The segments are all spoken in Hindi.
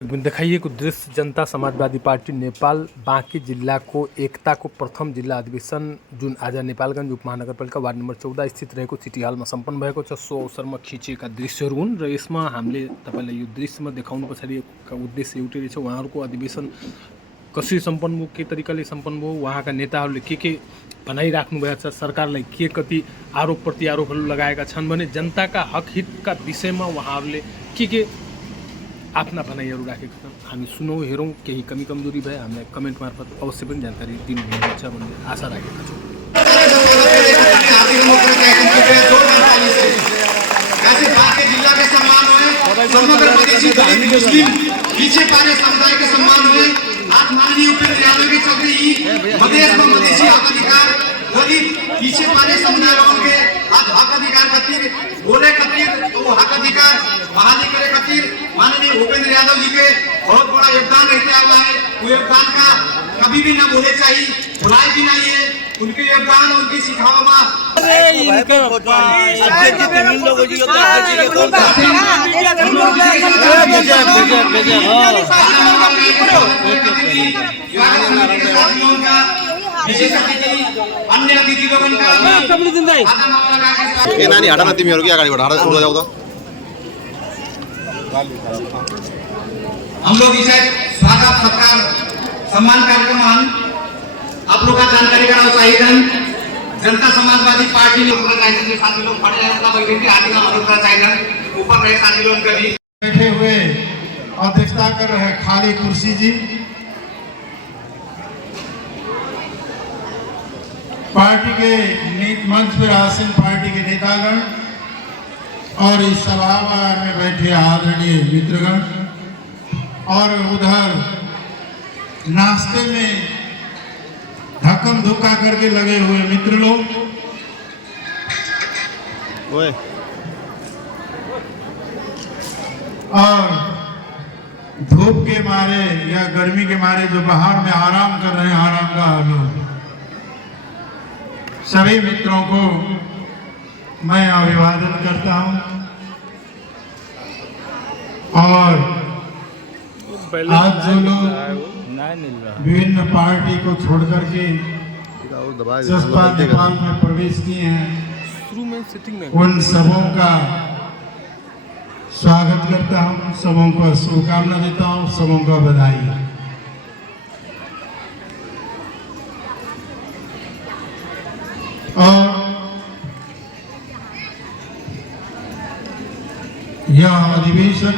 देखाइएको दृश्य जनता समाजवादी पार्टी नेपाल बाँकी जिल्लाको एकताको प्रथम जिल्ला अधिवेशन जुन आज नेपालगञ्ज उपमहानगरपालिका वार्ड नम्बर 14 स्थित रहेको सिटी हलमा सम्पन्न भएको छ। सो अवसरमा खिचिएका दृश्यहरू हुन् र यसमा हामीले तपाईलाई यो दृश्यमा देखाउनु पछाडिका उद्देश्य एउटै रहेछ। उहाँहरूको अधिवेशन कसरी सम्पन्न भयो, के तरिकाले सम्पन्न भयो, उहाँका नेताहरूले के भनाइराख्नु भएको छ, सरकारलाई के कति आरोप प्रत्यारोपहरू लगाएका छन् भने जनताका हक हितका विषयमा उहाँहरूले के आफ्ना भनाइहरू राखेका छन्। हामी सुनौँ, हेरौँ, केही कमी कमजोरी भए हामीलाई कमेन्ट मार्फत अवश्य पनि जानकारी दिनुहुन्छ भन्ने आशा राखेका छौँ। पीछे पारे समुदाय के सम्मान हुए आज माननीय उपेंद्र यादव के चलते ही मधेश में मधेसी हक अधिकार दलित पीछे पारे समुदाय के आज हक अधिकार खातिर बोले खातिर तो हक अधिकार बहाली करे खातिर माननीय उपेंद्र यादव जी के बहुत बड़ा योगदान रहते आ रहा है। वो योगदान का कभी भी ना भूले चाहिए, भुलाए भी नहीं है उनके योगदान, उनकी सिखावा अन्य अतिथि लोगन का ए नानी हटा न तिमीहरु के अगाडिबाट हटा उडा जाऊ त। हम लोग इसे स्वागत सत्कार सम्मान कार्यक्रम आप लोग का जानकारी कराना चाहिए। जनता समाजवादी पार्टी ने साथी लोग खड़े हैं उनका बैठे थे आदि का अनुरोध करना चाहिए। ऊपर रहे साथी लोग कभी बैठे हुए अध्यक्षता कर रहे खाली कुर्सी जी, पार्टी के मंच पर आसीन पार्टी के नेतागण और इस सभागार में बैठे आदरणीय मित्रगण और उधर नाश्ते में धक्कम धुक्का करके लगे हुए मित्र लोग और धूप के मारे या गर्मी के मारे जो बाहर में आराम कर रहे हैं आराम का लोग, सभी मित्रों को मैं अभिवादन करता हूं। और आज जो लोग विभिन्न पार्टी को छोड़कर के जसपा नेपाल में प्रवेश किए हैं उन सबों का स्वागत करता हूं, सबों को शुभकामना देता हूं, सबों का बधाई। और यह अधिवेशन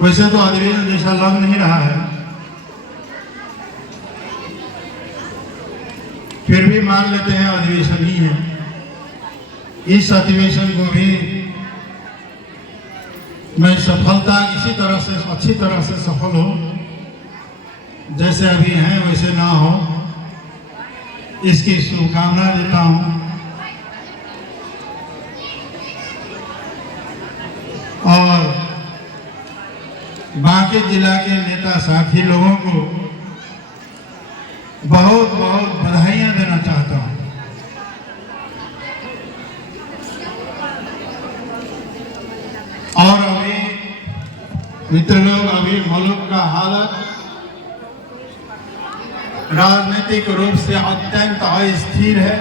वैसे तो अधिवेशन जैसा लग नहीं रहा है, फिर भी मान लेते हैं अधिवेशन ही है। इस अधिवेशन को भी मैं सफलता इसी तरह से अच्छी तरह से सफल हो, जैसे अभी हैं वैसे ना हो, इसकी शुभकामना देता हूं। और बाकी जिला के नेता साथी लोगों को बहुत बहुत बधाइयां देना चाहता हूं। और अभी मित्र लोग, अभी मुल्क का हालत राजनीतिक रूप से अत्यंत अस्थिर है।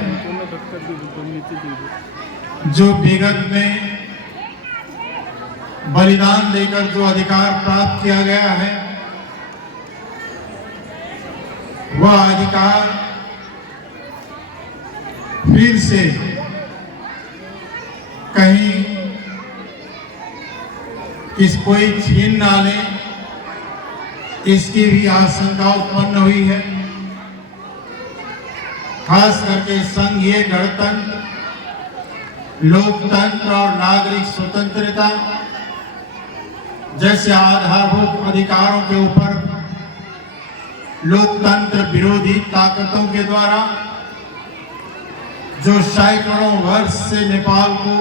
जो विगत में बलिदान देकर जो अधिकार प्राप्त किया गया है, वह अधिकार फिर से कहीं कोई छीन ना ले, इसकी भी आशंका उत्पन्न हुई है। खास करके संघीय गणतंत्र, लोकतंत्र और नागरिक स्वतंत्रता जैसे आधारभूत अधिकारों के ऊपर लोकतंत्र विरोधी ताकतों के द्वारा जो सैकड़ों वर्ष से नेपाल को,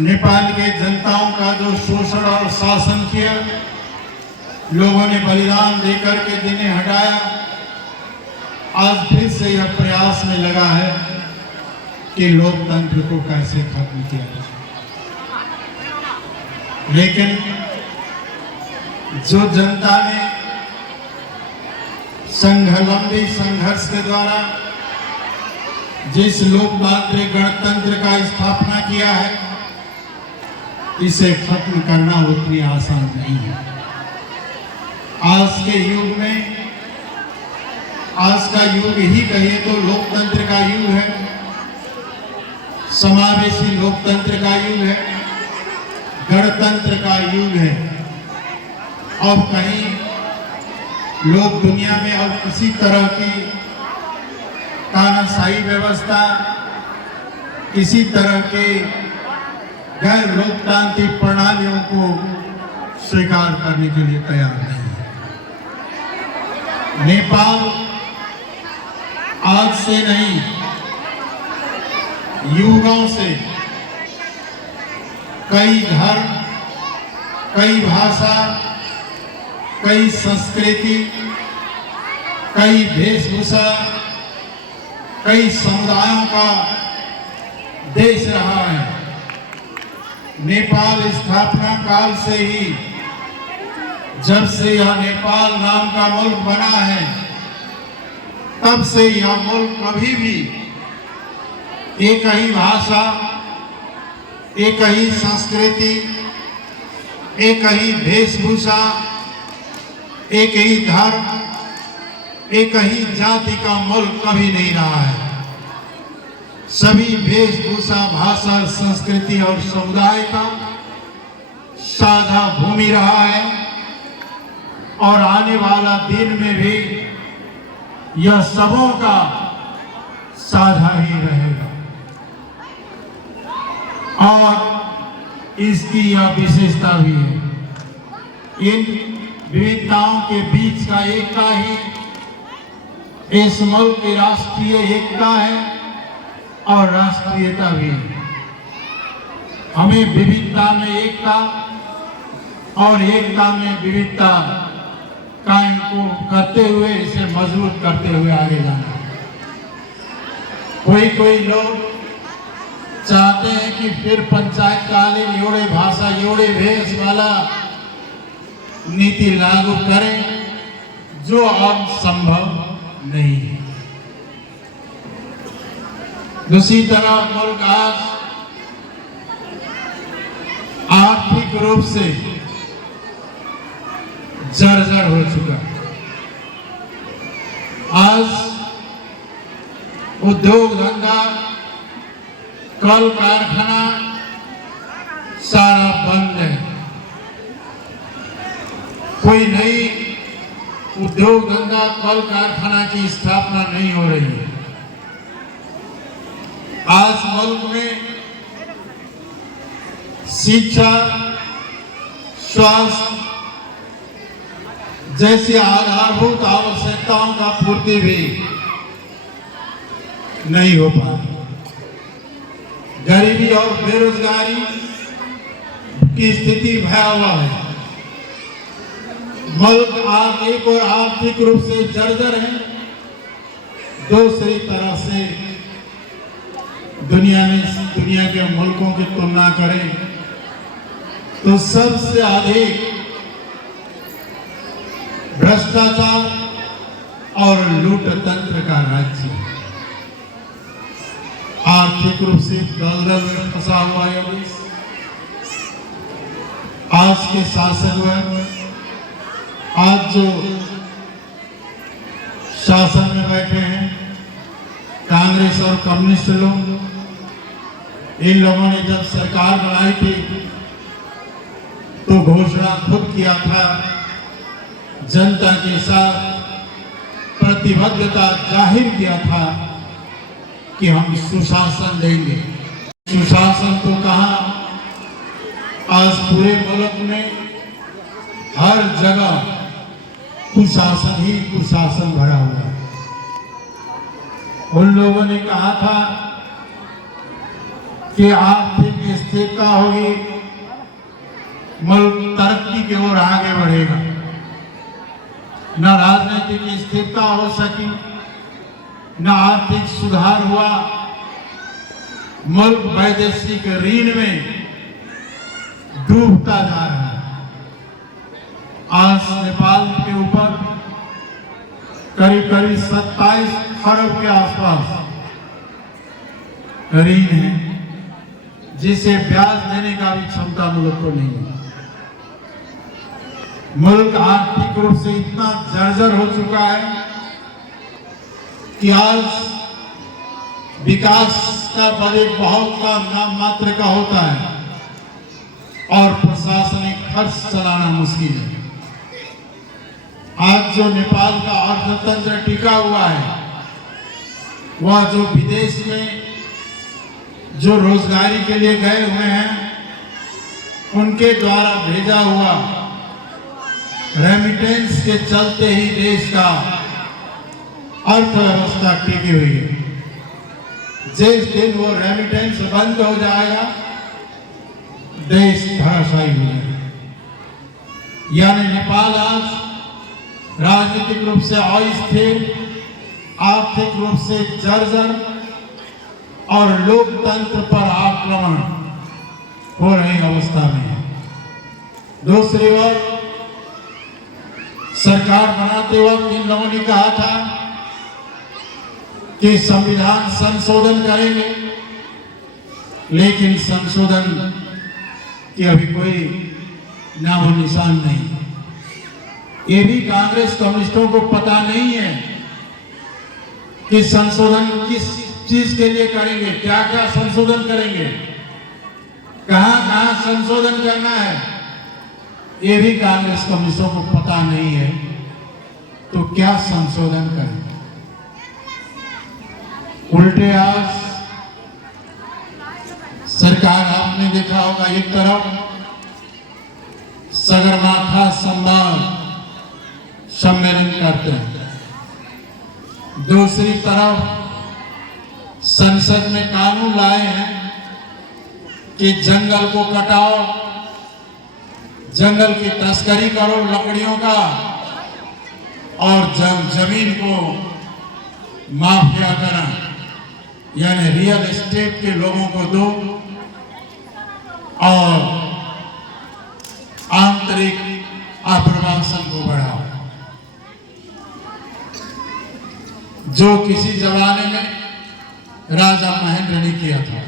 नेपाल के जनताओं का जो शोषण और शासन किया, लोगों ने बलिदान देकर के जिन्हें हटाया, आज फिर से यह प्रयास में लगा है कि लोकतंत्र को कैसे खत्म किया जाए। लेकिन जो जनता ने लंबी संघर्ष के द्वारा जिस लोकतांत्रिक गणतंत्र का स्थापना किया है, इसे खत्म करना उतनी आसान नहीं है। आज के युग में, आज का युग ही कहिए तो लोकतंत्र का युग है, समावेशी लोकतंत्र का युग है, गणतंत्र का युग है। अब कहीं लोग दुनिया में अब किसी तरह की तानाशाही व्यवस्था, किसी तरह के गैर लोकतांत्रिक प्रणालियों को स्वीकार करने के लिए तैयार नहीं है। नेपाल आज से नहीं, युगों से कई धर्म, कई भाषा, कई संस्कृति, कई वेशभूषा, कई समुदायों का देश रहा है। नेपाल स्थापना काल से ही, जब से यह नेपाल नाम का मुल्क बना है, तब से यह मुल्क कभी भी एक ही भाषा, एक ही संस्कृति, एक ही वेशभूषा, एक ही धर्म, एक ही जाति का मुल्क कभी नहीं रहा है। सभी वेशभूषा, भाषा, संस्कृति और समुदाय का साझा भूमि रहा है और आने वाला दिन में भी यह सबों का साझा ही रहेगा। और इसकी यह विशेषता भी है, इन विविधताओं के बीच का एकता ही इस मुल्क की राष्ट्रीय एकता है और राष्ट्रीयता भी है। हमें विविधता में एकता और एकता में विविधता कायम को करते हुए, इसे मजबूत करते हुए आगे जाना। कोई लोग चाहते हैं कि फिर पंचायत कालीन योड़े भाषा, योड़े भेष वाला नीति लागू करें, जो अब संभव नहीं है। दूसरी तरफ मुल्क आज आर्थिक रूप से जर्जर हो चुका है। आज उद्योग धंधा, कल कारखाना सारा बंद है। कोई नई उद्योग धंधा, कल कारखाना की स्थापना नहीं हो रही है। आज मुल्क में शिक्षा, स्वास्थ्य जैसी आधारभूत आवश्यकताओं का पूर्ति भी नहीं हो पा रही। गरीबी और बेरोजगारी की स्थिति भयावह है। मुल्क आर्थिक और आर्थिक रूप से जर्जर है। दूसरी तरह से दुनिया के मुल्कों की तुलना करें तो सबसे अधिक भ्रष्टाचार और लूट तंत्र का राज्य है। आर्थिक रूप से दलदल में फंसा हुआ है देश। आज के शासक वर्ग, आज जो शासन में बैठे हैं, कांग्रेस और कम्युनिस्ट लोग, इन लोगों ने जब सरकार बनाई थी तो घोषणा खुद किया था, जनता के साथ प्रतिबद्धता जाहिर किया था कि हम सुशासन देंगे। सुशासन तो कहां, आज पूरे मुल्क में हर जगह कुशासन ही कुशासन भरा हुआ है। उन लोगों ने कहा था कि आर्थिक स्थिरता होगी, मुल्क तरक्की की ओर आगे बढ़ेगा। न राजनीतिक स्थिरता हो सकी, न आर्थिक सुधार हुआ। मुल्क वैदेशिक ऋण में डूबता जा रहा है। आज नेपाल के ऊपर करीब करीब 27 खरब के आसपास ऋण है, जिसे ब्याज देने का भी क्षमता मुल्क को नहीं है। मुल्क आर्थिक रूप से इतना जर्जर हो चुका है कि आज विकास का बजट बहुत कम नाम मात्र का होता है और प्रशासनिक खर्च चलाना मुश्किल है। आज जो नेपाल का अर्थतंत्र टिका हुआ है, वह जो विदेश में जो रोजगारी के लिए गए हुए हैं, उनके द्वारा भेजा हुआ रेमिटेंस के चलते ही देश का अर्थव्यवस्था टिकी हुई है। जिस दिन वो रेमिटेंस बंद हो जाएगा, देश धराशायी हो जाएगा। यानी नेपाल आज राजनीतिक रूप से अस्थिर, आर्थिक रूप से जर्जर और लोकतंत्र पर आक्रमण हो रही अवस्था में है। दूसरी ओर सरकार बनाते वक्त इन लोगों ने कहा था कि संविधान संशोधन करेंगे, लेकिन संशोधन की अभी कोई नामो निशान नहीं। ये भी कांग्रेस कम्युनिस्टों को पता नहीं है कि संशोधन किस चीज के लिए करेंगे, क्या क्या संशोधन करेंगे, कहां कहां संशोधन करना है, ये भी कांग्रेस कम्युनिस्टों को पता नहीं है। तो क्या संशोधन करें? उल्टे आज सरकार, आपने देखा होगा, एक तरफ सगरमाथा संवाद सम्मेलन करते हैं, दूसरी तरफ संसद में कानून लाए हैं कि जंगल को कटाओ, जंगल की तस्करी करो लकड़ियों का, और जमीन को माफिया करा, यानी रियल एस्टेट के लोगों को दो और आंतरिक आप्रवासन को बढ़ाओ। जो किसी जमाने में राजा महेंद्र ने किया था,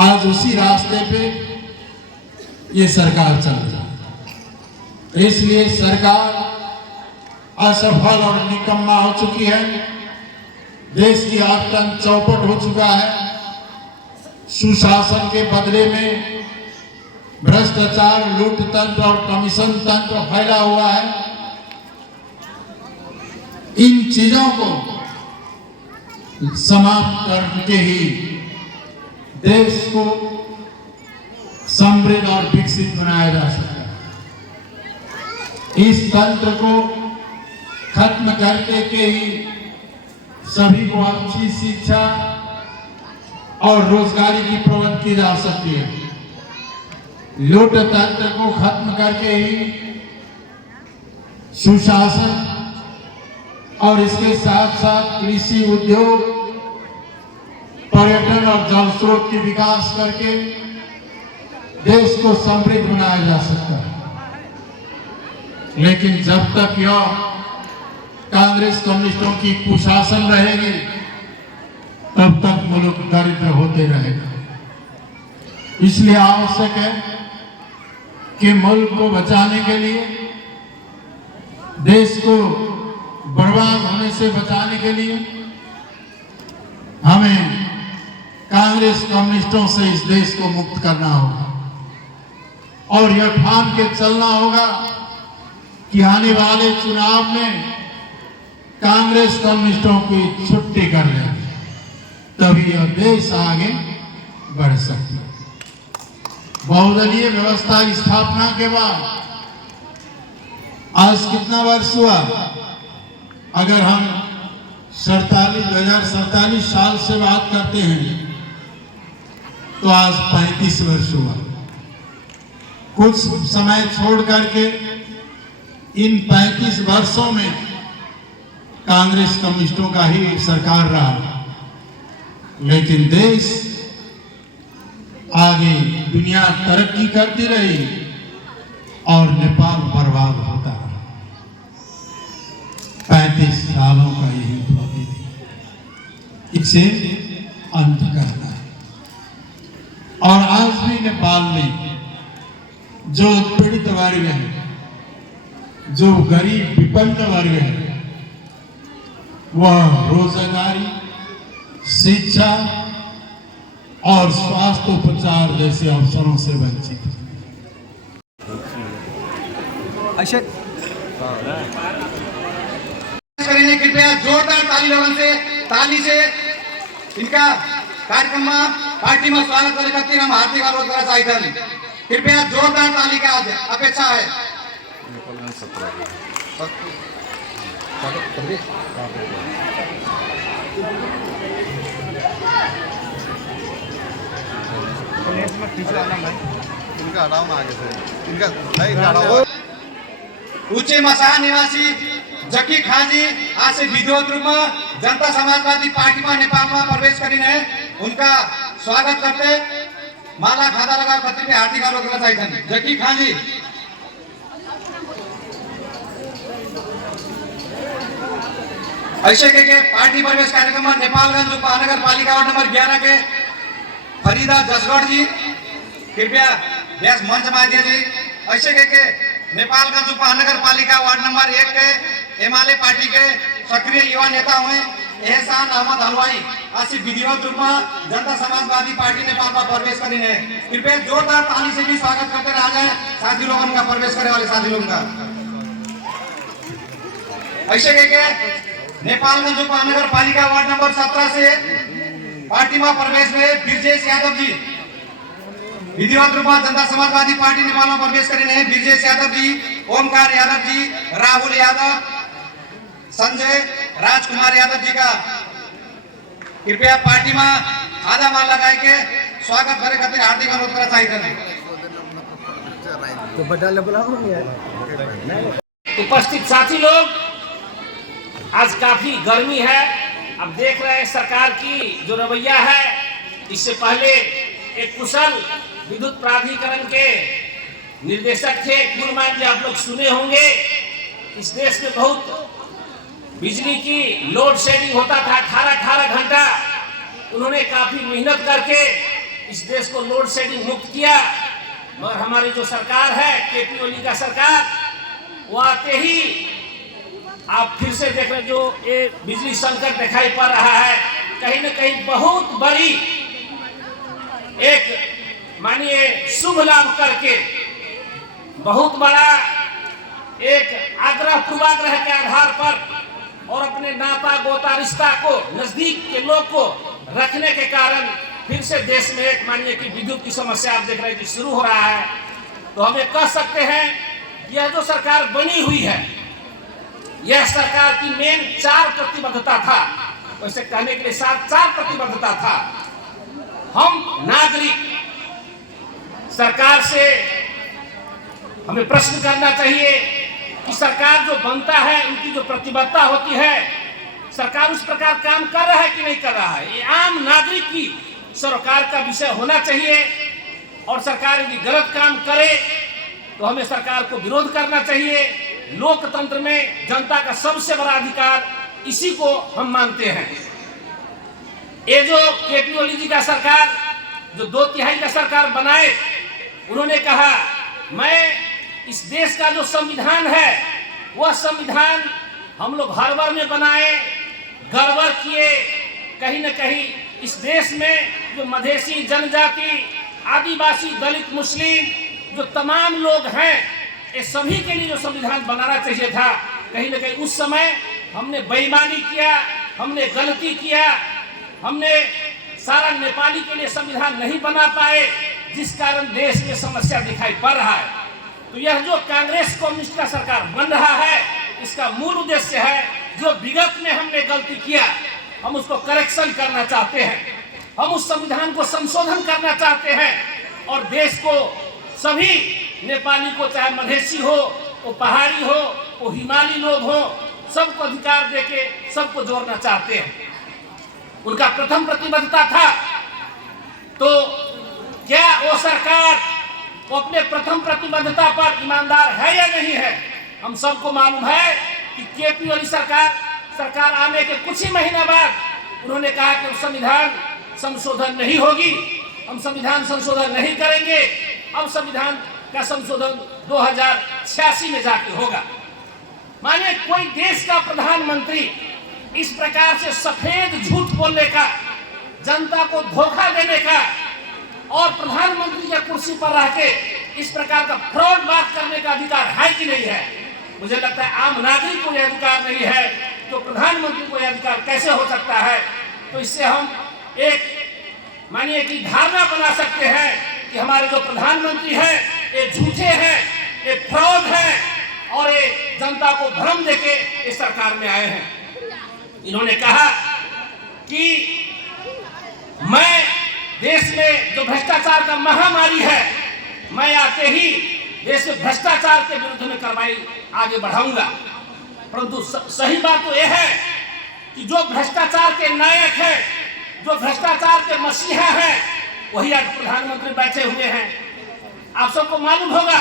आज उसी रास्ते पे ये सरकार चल रही है। इसलिए सरकार असफल और निकम्मा हो चुकी है। देश की अर्थतंत्र चौपट हो चुका है। सुशासन के बदले में भ्रष्टाचार, लूट तंत्र और कमीशन तंत्र फैला हुआ है। इन चीजों को समाप्त करके ही देश को समृद्ध और विकसित बनाया जा सकता है। इस तंत्र को खत्म करके के ही सभी को अच्छी शिक्षा और रोजगारी की प्रबंध की जा सकती है। लूट तंत्र को खत्म करके ही सुशासन और इसके साथ साथ कृषि, उद्योग, पर्यटन और जल स्रोत की विकास करके देश को समृद्ध बनाया जा सकता है। लेकिन जब तक यह कांग्रेस कम्युनिस्टों की कुशासन रहेगी, तब तक मुल्क दरिद्र होते रहेगा। इसलिए आवश्यक है कि मुल्क को बचाने के लिए, देश को बर्बाद होने से बचाने के लिए हमें कांग्रेस कम्युनिस्टों से इस देश को मुक्त करना होगा और यह ठान के चलना होगा कि आने वाले चुनाव में कांग्रेस कम्युनिस्टों की छुट्टी कर लें, तभी यह देश आगे बढ़ सकता है। बहुदलीय व्यवस्था की स्थापना के बाद आज कितना वर्ष हुआ? अगर हम 2047 साल से बात करते हैं तो आज 35 वर्ष हुआ। कुछ समय छोड़ करके इन 35 वर्षों में कांग्रेस कम्युनिस्टों का ही सरकार रहा, लेकिन देश आगे आगे दुनिया तरक्की करती रही और नेपाल बर्बाद होता रहा। 35 सालों का यही उपलब्धि थी, इसे अंत करना है। और आज भी नेपाल में जो पीड़ित वर्ग है, जो गरीब विपन्न वर्ग है, वह रोजगारी, शिक्षा और स्वास्थ्य उपचार जैसे अवसरों से वंचित है। करेंगे, कृपया जोरदार ताली से इनका कार्यक्रम में पार्टी में स्वागत करने खातिर हम हार्दिक अनुरोध करना चाहते हैं। कृपया जोरदार ताली का अपेक्षा है। इनका हटाओ ना आगे से, इनका नहीं हटाओ। उच्च मसाह निवासी जकी खाजी आज से विधिवत रूप में जनता समाजवादी पार्टी में नेपाल में प्रवेश करीने हैं, उनका स्वागत करते माला खादा लगा खातिर में हार्दिक अनुरोध करना चाहते हैं। जकी खाजी ऐसे के पार्टी प्रवेश कार्यक्रम में नेपालगंज उपमहानगर पालिका वार्ड नंबर 11 के फरीदा जसगढ़ जी कृपया व्यास मंच में दीजिए। ऐसे के नेपालगंज उपमहानगर पालिका वार्ड नंबर 1 के एमाले पार्टी के सक्रिय युवा नेता हुए एहसान अहमद हलवाई आज विधिवत रूप में जनता समाजवादी पार्टी नेपाल में प्रवेश करेंगे। कृपया जोरदार ताली से भी स्वागत करते रहा जाए साथी लोगों का, प्रवेश करने वाले साथी लोगों का। ऐसे के नेपालगंज उपमहानगर पालिका वार्ड नंबर 17 से पार्टी में प्रवेश में ब्रिजेश यादव जी विधिवत रूप में जनता समाजवादी पार्टी नेपाल में प्रवेश करेंगे। ब्रिजेश यादव जी, ओमकार यादव जी, राहुल यादव, संजय राजकुमार यादव जी का कृपया पार्टी में आधा माल लगा के स्वागत करे खातिर हार्दिक अनुरोध करना चाहिए। उपस्थित साथी लोग, आज काफी गर्मी है। अब देख रहे हैं सरकार की जो रवैया है। इससे पहले एक कुशल विद्युत प्राधिकरण के निर्देशक थे कुलमान जी, आप लोग सुने होंगे। इस देश में बहुत बिजली की लोड शेडिंग होता था, 18 घंटा। उन्होंने काफी मेहनत करके इस देश को लोड शेडिंग मुक्त किया। मगर हमारी जो सरकार है, केपी ओली का सरकार, वो आते ही आप फिर से देख रहे जो ये बिजली संकट दिखाई पड़ रहा है। कहीं न कहीं बहुत बड़ी एक मानिए शुभ लाभ करके बहुत बड़ा एक आग्रह पूर्वाग्रह के आधार पर और अपने नाता गोता रिश्ता को नजदीक के लोग को रखने के कारण फिर से देश में एक मानिए कि विद्युत की समस्या आप देख रहे हैं कि शुरू हो रहा है। तो हमें कह सकते हैं यह जो सरकार बनी हुई है, यह सरकार की मेन 4 प्रतिबद्धता था। वैसे कहने के लिए 4 प्रतिबद्धता था। हम नागरिक सरकार से हमें प्रश्न करना चाहिए कि सरकार जो बनता है, उनकी जो प्रतिबद्धता होती है, सरकार उस प्रकार काम कर रहा है कि नहीं कर रहा है, ये आम नागरिक की सरकार का विषय होना चाहिए। और सरकार यदि गलत काम करे तो हमें सरकार को विरोध करना चाहिए। लोकतंत्र में जनता का सबसे बड़ा अधिकार इसी को हम मानते हैं। ये जो केपी ओली जी का सरकार जो 2/3 का सरकार बनाए, उन्होंने कहा मैं इस देश का जो संविधान है वह संविधान हम लोग हर बार में बनाए, गड़बड़ किए। कहीं न कहीं इस देश में जो मधेसी जनजाति, आदिवासी, दलित, मुस्लिम जो तमाम लोग हैं, ये सभी के लिए जो संविधान बनाना चाहिए था, कहीं न कहीं उस समय हमने बेईमानी किया, हमने गलती किया, हमने सारा नेपाली के लिए संविधान नहीं बना पाए, जिस कारण देश में समस्या दिखाई पड़ रहा है। तो यह जो कांग्रेस कम्युनिस्ट का सरकार बन रहा है, इसका मूल उद्देश्य है जो विगत में हमने गलती किया हम उसको करेक्शन करना चाहते हैं, हम उस संविधान को संशोधन करना चाहते हैं और देश को सभी नेपाली को, चाहे मधेसी हो, वो पहाड़ी हो, वो हिमालय लोग हो, सबको अधिकार देके सबको जोड़ना चाहते हैं। उनका प्रथम प्रतिबद्धता था। तो क्या वो सरकार वो अपने प्रथम प्रतिबद्धता पर ईमानदार है या नहीं है? हम सबको मालूम है कि केपी ओली सरकार आने के कुछ ही महीने बाद उन्होंने कहा कि संविधान संशोधन नहीं होगी, हम संविधान संशोधन नहीं करेंगे, अब संविधान का संशोधन 2086 में जाके होगा। माने कोई देश का प्रधानमंत्री इस प्रकार से सफेद झूठ बोलने का, जनता को धोखा देने का और प्रधानमंत्री की कुर्सी पर रह के इस प्रकार का फ्रॉड बात करने का अधिकार है कि नहीं है? मुझे लगता है आम नागरिक को यह अधिकार नहीं है, तो प्रधानमंत्री को यह अधिकार कैसे हो सकता है? तो इससे हम एक मानिए कि धारणा बना सकते हैं कि हमारे जो प्रधानमंत्री हैं ये झूठे हैं, ये फ्रॉड हैं और ये जनता को भ्रम देके इस सरकार में आए हैं। इन्होंने कहा कि मैं देश में जो भ्रष्टाचार का महामारी है, मैं आते ही देश में भ्रष्टाचार के विरुद्ध में कार्रवाई आगे बढ़ाऊंगा। परंतु सही बात तो यह है कि जो भ्रष्टाचार के नायक है, जो भ्रष्टाचार के मसीहा है, वही आज प्रधानमंत्री बैठे हुए हैं। आप सबको मालूम होगा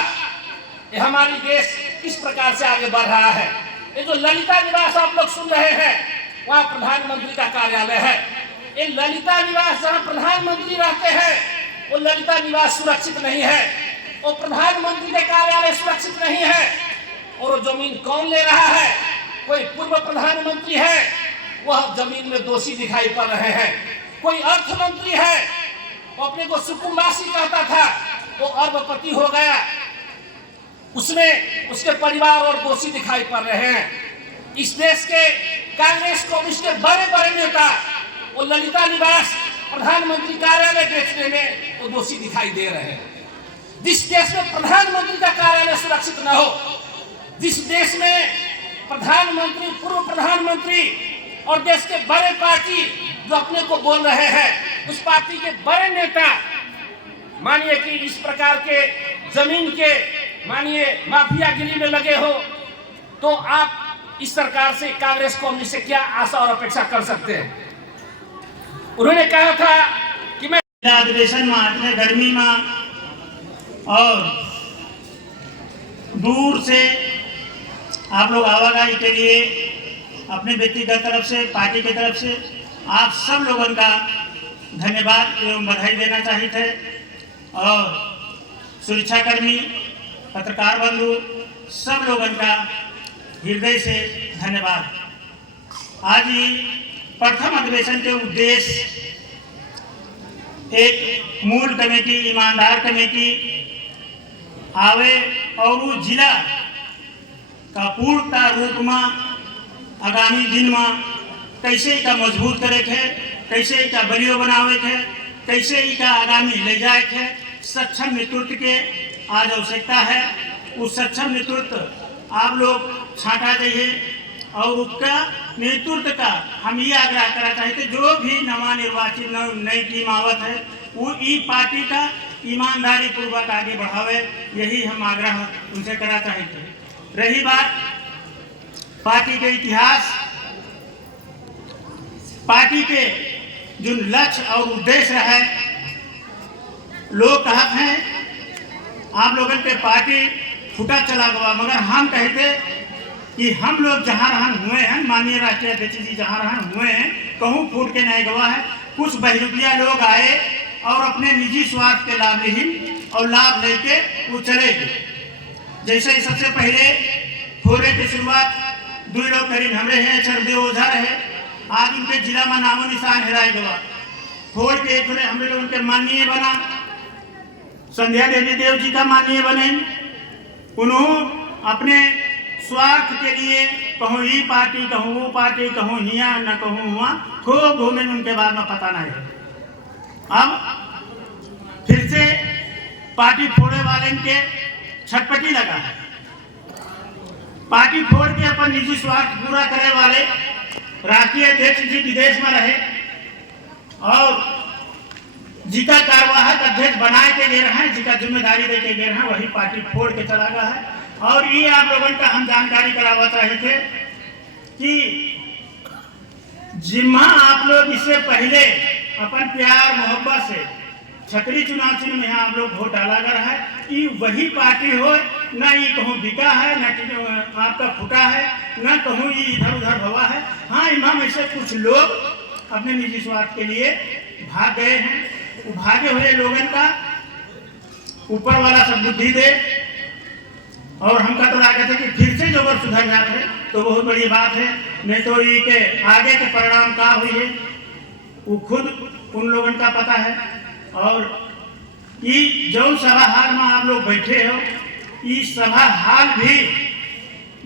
ये हमारी देश किस प्रकार से आगे बढ़ रहा है। ये जो ललिता निवास आप लोग सुन रहे हैं, वहाँ प्रधानमंत्री का कार्यालय है। ये ललिता निवास जहाँ प्रधानमंत्री रहते हैं, वो ललिता निवास सुरक्षित नहीं है, वो प्रधानमंत्री के कार्यालय सुरक्षित नहीं है। और वो जमीन कौन ले रहा है? कोई पूर्व प्रधानमंत्री है, वह जमीन में दोषी दिखाई पड़ रहे हैं। कोई अर्थ मंत्री है, वो अपने को सुकुम्बासी कहता था, वो अरबपति हो गया, उसमें उसके परिवार और दोषी दिखाई पड़ रहे हैं। इस देश के कांग्रेस कम्युनिस्ट के बड़े बड़े नेता वो ललिता निवास प्रधानमंत्री कार्यालय बेचने में वो दोषी दिखाई दे रहे हैं। जिस देश में प्रधानमंत्री का कार्यालय सुरक्षित न हो, जिस देश में प्रधानमंत्री, पूर्व प्रधानमंत्री और देश के बड़े पार्टी जो अपने को बोल रहे हैं, उस पार्टी के बड़े नेता मानिए कि इस प्रकार के जमीन के मानिए माफियागिरी में लगे हो, तो आप इस सरकार से, कांग्रेस कम्युनिस्ट से क्या आशा और अपेक्षा कर सकते हैं? उन्होंने कहा था कि मैं अधिवेशन में आते गर्मी में और दूर से आप लोग आवाजाही के लिए अपने व्यक्तिगत तरफ से, पार्टी की तरफ से आप सब लोगों का धन्यवाद एवं बधाई देना चाहिए थे। और सुरक्षाकर्मी, पत्रकार बंधु, सब लोगों का हृदय से धन्यवाद। आज ही प्रथम अधिवेशन के उद्देश्य एक मूल कमेटी, ईमानदार कमेटी आवे और वो जिला का पूर्णता रूप में आगामी दिन में कैसे का मजबूत करे थे, कैसे का बलियो बनावे थे, कैसे का आगामी ले जाए थे। सक्षम नेतृत्व के आज आवश्यकता है। उस सक्षम नेतृत्व आप लोग छांटा जाइए और उसका नेतृत्व का हम ये आग्रह करा चाहते, जो भी नवा निर्वाचित नई टीम आवत है वो ई पार्टी का ईमानदारी पूर्वक आगे बढ़ावे, यही हम आग्रह उनसे करा चाहते। रही बात पार्टी के इतिहास, पार्टी के जो लक्ष्य और उद्देश्य है, लोग कहते हैं आप लोगों के पार्टी फूटा चला गया, मगर हम कहते कि हम लोग जहाँ रहन हुए हैं, माननीय राष्ट्रीय अध्यक्ष जी जहाँ रहन हुए हैं, कहूँ फूट के नहीं गवा है। कुछ बहरूपिया लोग आए और अपने निजी स्वार्थ के लाभ ली और लाभ लेके वो चले गए। जैसे सबसे पहले फोरे की शुरुआत 2 लोग करीब हमरे हैं, चरदेव ओझा रहे, आज उनके जिला में नामो निशान हेराए गवा। फोड़ के एक हमरे लोग उनके माननीय बना, संध्या देवी देव जी का माननीय बने। उन्होंने अपने स्वार्थ के लिए कहूँ ये पार्टी, कहूँ वो पार्टी, कहूँ हिया न कहूँ हुआ, खूब घूमे, उनके बाद में पता नहीं है। अब फिर से पार्टी फोड़े वाले के छटपटी लगा है। पार्टी फोड़ के अपन निजी स्वार्थ पूरा करे वाले राष्ट्रीय अध्यक्ष जी विदेश में रहे और जिका कार्यवाहक अध्यक्ष बनाए के गए हैं, जिका जिम्मेदारी दे के गए हैं, वही पार्टी फोड़ के चला गया है। और ये आप लोगों का हम जानकारी करावा चाहे थे कि जिम्मा आप लोग इससे पहले अपन प्यार मोहब्बत से छतरी चुनाव चिन्ह में यहाँ आप लोग वोट डाला कर है। ये वही पार्टी हो, ना ये कहूँ बिका है, ना आपका फुटा है, ना कहूँ ये इधर उधर भवा है। हाँ, इमाम ऐसे कुछ लोग अपने निजी स्वार्थ के लिए भाग गए हैं। वो भागे हुए लोगों का ऊपर वाला सब बुद्धि दे, और हमका तो लागत है कि फिर से जो अगर सुधर जाते हैं तो बहुत बड़ी बात है। नहीं तो ये के आगे के परिणाम क्या हुई है वो खुद उन लोगों का पता है। और ये जो सभा हाल में आप लोग बैठे हो, ये सभा हाल भी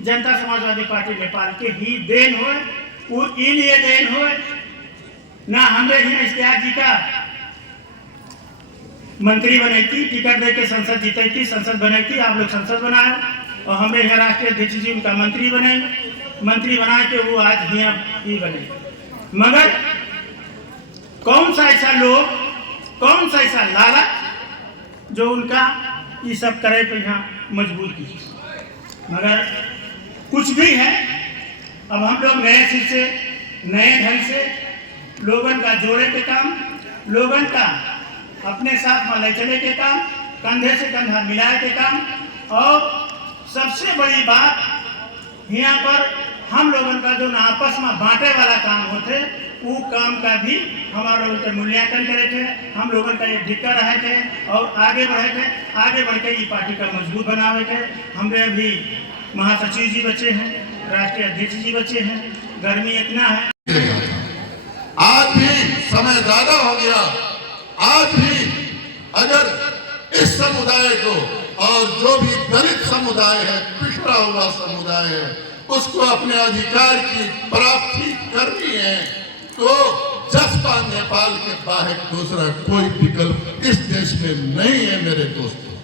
जनता समाजवादी पार्टी नेपाल के ही देन हो। वो इलिए देन हो ना हमें ही इश्तियाक जी का मंत्री बनी थी, टिकट दे के संसद जीती थी, संसद बनी थी, आप लोग संसद बनाए, और हमें यहाँ राष्ट्रीय अध्यक्ष जी उनका मंत्री बने, मंत्री बना के वो आज यहाँ ही बने। मगर कौन सा ऐसा लोग, कौन सा ऐसा लालच जो उनका ये सब करे तो यहाँ मजबूर की। मगर कुछ भी है, अब हम लोग नए सिर से, नए ढंग से लोगों का जोड़े के काम, लोगों का अपने साथ में ले चले के काम, कंधे से कंधा मिलाए के काम, और सबसे बड़ी बात यहाँ पर हम लोगों का जो आपस में बांटे वाला काम होते, वो काम का भी हमारे लोगों के मूल्यांकन करे थे। हम लोगों का ये धिक्का रहे थे और आगे बढ़े थे, आगे बढ़ के ये पार्टी का मजबूत बनावे थे। हमने अभी महासचिव जी बचे हैं, राष्ट्रीय अध्यक्ष जी बचे हैं, गर्मी इतना है। आज भी समय ज्यादा हो गया। आज भी अगर इस समुदाय को और जो भी दलित समुदाय है, पिछड़ा हुआ समुदाय है, उसको अपने अधिकार की प्राप्ति करनी है तो जसपा नेपाल के बाहर दूसरा कोई विकल्प इस देश में नहीं है। मेरे दोस्तों,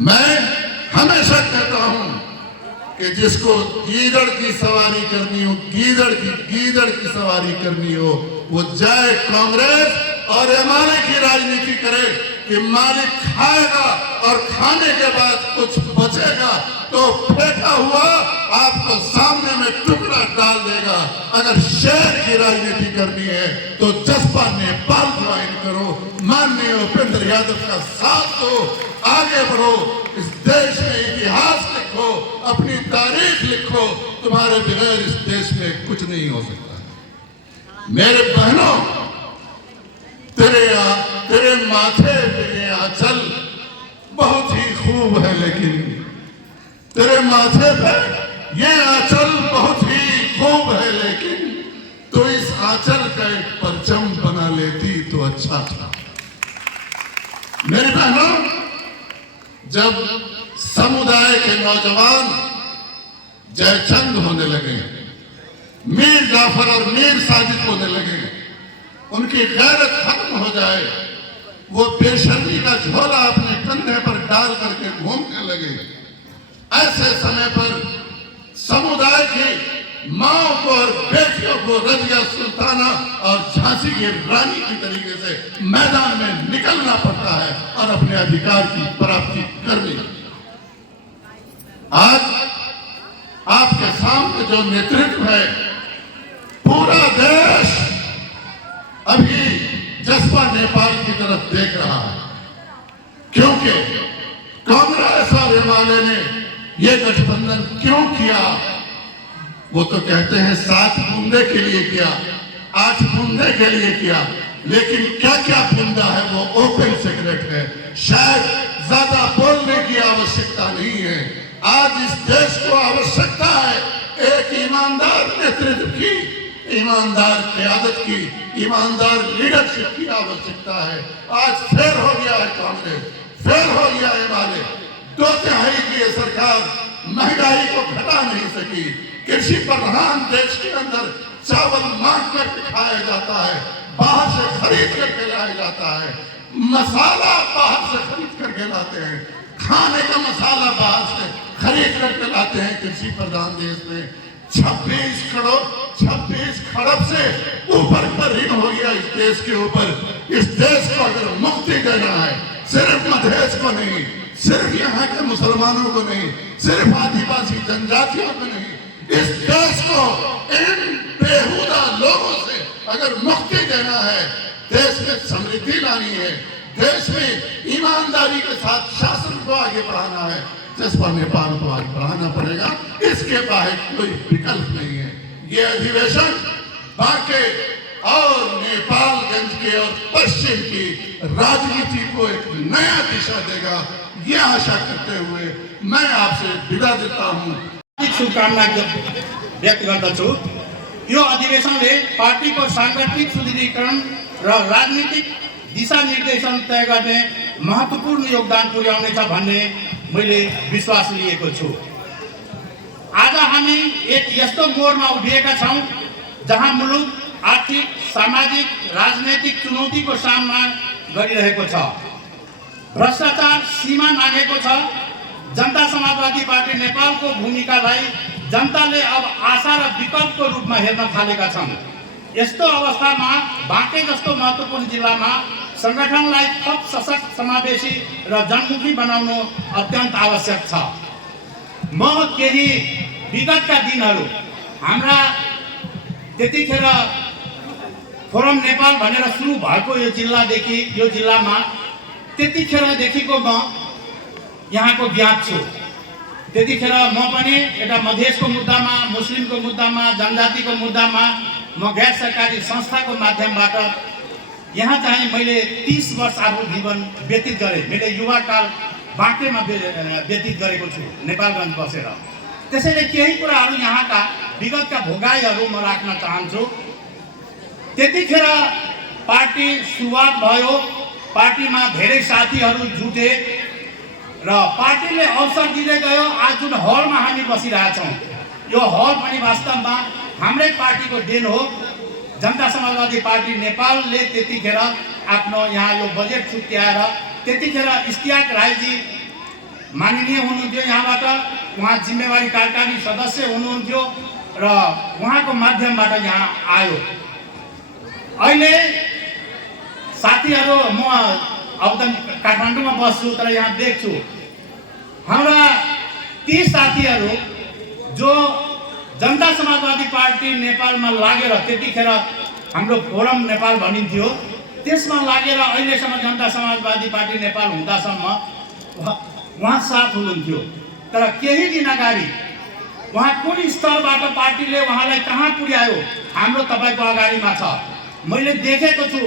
मैं हमेशा कहता हूं कि जिसको गीदड़ की सवारी करनी हो, गीदड़ की सवारी करनी हो, वो जाए कांग्रेस और एमआरए की राजनीति करे कि मालिक खाएगा और खाने के बाद कुछ बचेगा तो फेंका हुआ आपको सामने में टुकड़ा डाल देगा। अगर शेर की राजनीति करनी है तो जसपा नेपाल ज्वाइन करो, माननीय उपेंद्र यादव का साथ दो, आगे बढ़ो, इस देश में इतिहास लिखो, अपनी तारीख लिखो। तुम्हारे बगैर इस देश में कुछ नहीं हो सकता। मेरे बहनों, तेरे माथे पे ये आंचल बहुत ही खूब है, लेकिन तेरे माथे पे ये आंचल बहुत ही खूब है, लेकिन तो इस आंचल का एक परचम बना लेती तो अच्छा था। मेरे बहनों, जब समुदाय के नौजवान जयचंद होने लगे, मीर जाफर और मीर साजिद होने लगे, उनकी गैरत खत्म हो जाए, वो बेशर्मी का झोला अपने कंधे पर डाल करके घूमने लगे, ऐसे समय पर समुदाय की माओ को और बेटियों को रजिया सुल्ताना और झांसी की रानी की तरीके से मैदान में निकलना पड़ता है और अपने अधिकार की प्राप्ति करनी। आज आपके सामने जो नेतृत्व है, पूरा देश अभी जसपा नेपाल की तरफ देख रहा है, क्योंकि कांग्रेस और एमआरए ने यह गठबंधन क्यों किया। वो तो कहते हैं 7 बूंदे के लिए किया, 8 बूंदे के लिए किया, लेकिन क्या क्या बूंदा है वो ओपन सीक्रेट है। शायद ज्यादा बोलने की आवश्यकता नहीं है। आज इस देश को आवश्यकता है एक ईमानदार नेतृत्व की, ईमानदार क़यादत की, ईमानदार लीडरशिप की आवश्यकता है। आज फेल हो गया है कांग्रेस, फेल हो गया है एमआरए। 2 तिहाई की ये सरकार महंगाई को घटा नहीं सकी। कृषि प्रधान देश के अंदर चावल मांग कर खाया जाता है, बाहर से खरीद करके लाया जाता है, मसाला बाहर से खरीद करके लाते हैं, खाने का मसाला बाहर से खरीद करके लाते हैं। कृषि प्रधान देश में 26 खरब से ऊपर का ऋण हो गया इस देश के ऊपर। इस देश को अगर मुक्ति देना है, सिर्फ मधेश को नहीं, सिर्फ यहाँ के मुसलमानों को नहीं, सिर्फ आदिवासी जनजातियों को नहीं, इस देश को इन बेहुदा लोगों से अगर मुक्ति देना है, देश में समृद्धि लानी है, देश में ईमानदारी के साथ शासन को आगे बढ़ाना है, जिस पर नेपाल को आगे बढ़ाना पड़ेगा। इसके बाहर कोई विकल्प नहीं है। ये अधिवेशन बांके और नेपालगंज के और पश्चिम की राजनीति को एक नया दिशा देगा, ये आशा करते हुए मैं आपसे विदा देता हूँ। शुभकामना व्यक्त गर्दछु। यो अधिवेशनले पार्टीको सांगठनिक सुदृढीकरण र राजनीतिक दिशा निर्देशन तय गर्ने महत्त्वपूर्ण योगदान पुर्याउनेछ भन्ने मैले विश्वास लिएको छु। आज हामी एक यस्तो मोडमा उभिएका छौँ जहाँ मुलुक आर्थिक, सामाजिक, राजनैतिक चुनौतीको सामना गरिरहेको छ। भ्रष्टाचार सीमा नाघेको छ। जनता समाजवादी पार्टी नेपालको भूमिकालाई जनताले अब आशा र विकल्पको रूपमा हेर्न थालेका छन्। यस्तो अवस्थामा बाँके जस्तो महत्त्वपूर्ण जिल्लामा संगठनलाई थप सशक्त, समावेशी र जनमुखी बनाउनु अत्यन्त आवश्यक छ। म केही विगतका दिनहरू हाम्रा त्यतिखेर फोरम नेपाल भनेर सुरु भएको यो जिल्लामा त्यतिखेरदेखिको म यहाँको ज्ञात छु। त्यतिखेर म पनि एउटा मधेसको मुद्दामा, मुस्लिमको मुद्दामा, जनजातिको मुद्दामा म गैर सरकारी संस्थाको माध्यमबाट यहाँ चाहिँ मैले 30 वर्ष आफ्नो जीवन व्यतीत गरेँ। मैले युवाकाल बाँकेमा व्यतीत गरेको छु नेपालगञ्ज बसेर। त्यसैले केही कुराहरू यहाँका विगतका भोगाईहरू म राख्न चाहन्छु। त्यतिखेर पार्टी सुरुवात भयो, पार्टीमा धेरै साथीहरू जुटे र पार्टीले अवसर दिँदै गयो। आज जुन हलमा हामी बसिरहेछौँ, यो हल पनि वास्तवमा हाम्रै पार्टीको देन हो। जनता समाजवादी पार्टी नेपालले त्यतिखेर आफ्नो यहाँ यो बजेट छुट्याएर त्यतिखेर इस्तियाक राईजी माननीय हुनुहुन्थ्यो, यहाँबाट उहाँ जिम्मेवारी कार्यकारी सदस्य हुनुहुन्थ्यो र उहाँको माध्यमबाट यहाँ आयो। अहिले साथीहरू, म अब त काठमाडौँमा बस्छु तर यहाँ देख्छु हाम्रा ती साथीहरू जो जनता समाजवादी पार्टी नेपालमा लागेर त्यतिखेर हाम्रो फोरम नेपाल भनिन्थ्यो, त्यसमा लागेर अहिलेसम्म जनता समाजवादी पार्टी नेपाल हुँदासम्म उहाँ साथ हुनुहुन्थ्यो। तर केही दिन अगाडि उहाँ कुन स्तरबाट पार्टीले उहाँलाई कहाँ पुर्यायो हाम्रो तपाईँको अगाडिमा छ। मैले देखेको छु